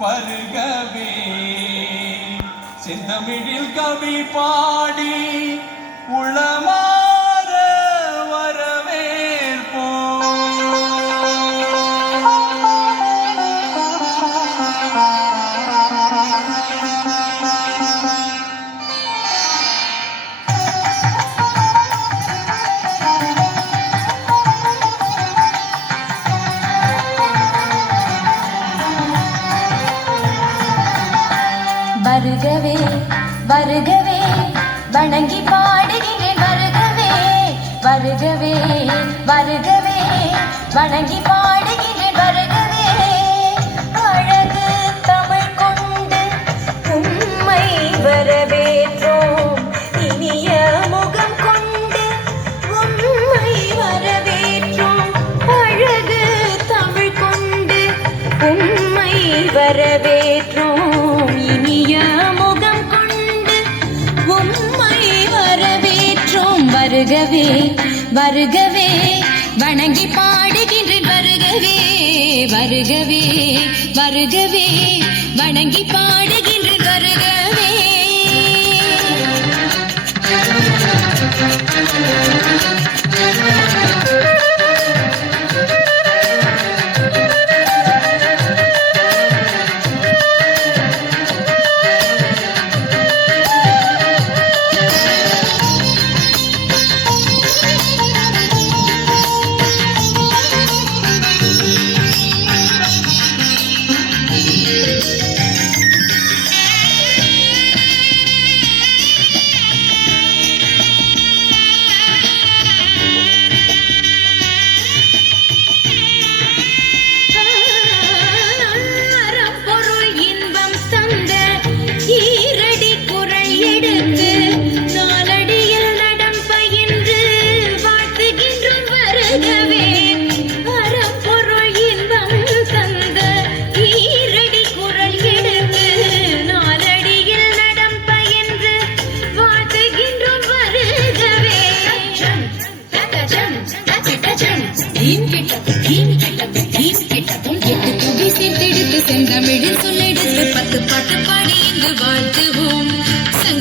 வருகவே செந்தமிழில் கவி பாடி உளமாற வரவேற்போம். வருகவே வருகவே வணங்கி பாடுகிறேன். வருகவே வருகவே வருகவே வணங்கி பாடுகிறேன். வருகவே அழகு தமிழ் கொண்டு உம்மை வரவேற்றோம். இனிய முகம் கொண்டு உம்மை வரவேற்றோம். அழகு தமிழ் கொண்டு உம்மை வரவேற்றோம். வருகவே வருகவே வணங்கி பாடுகின்றேன். வருகவே வருகவே வருகவே வணங்கி பாடுகின்றேன். வருகவே செந்தமிழில் சொல்லெடுத்து 10 பாட்டு பாடி இங்கு வாழ்த்துவோம்.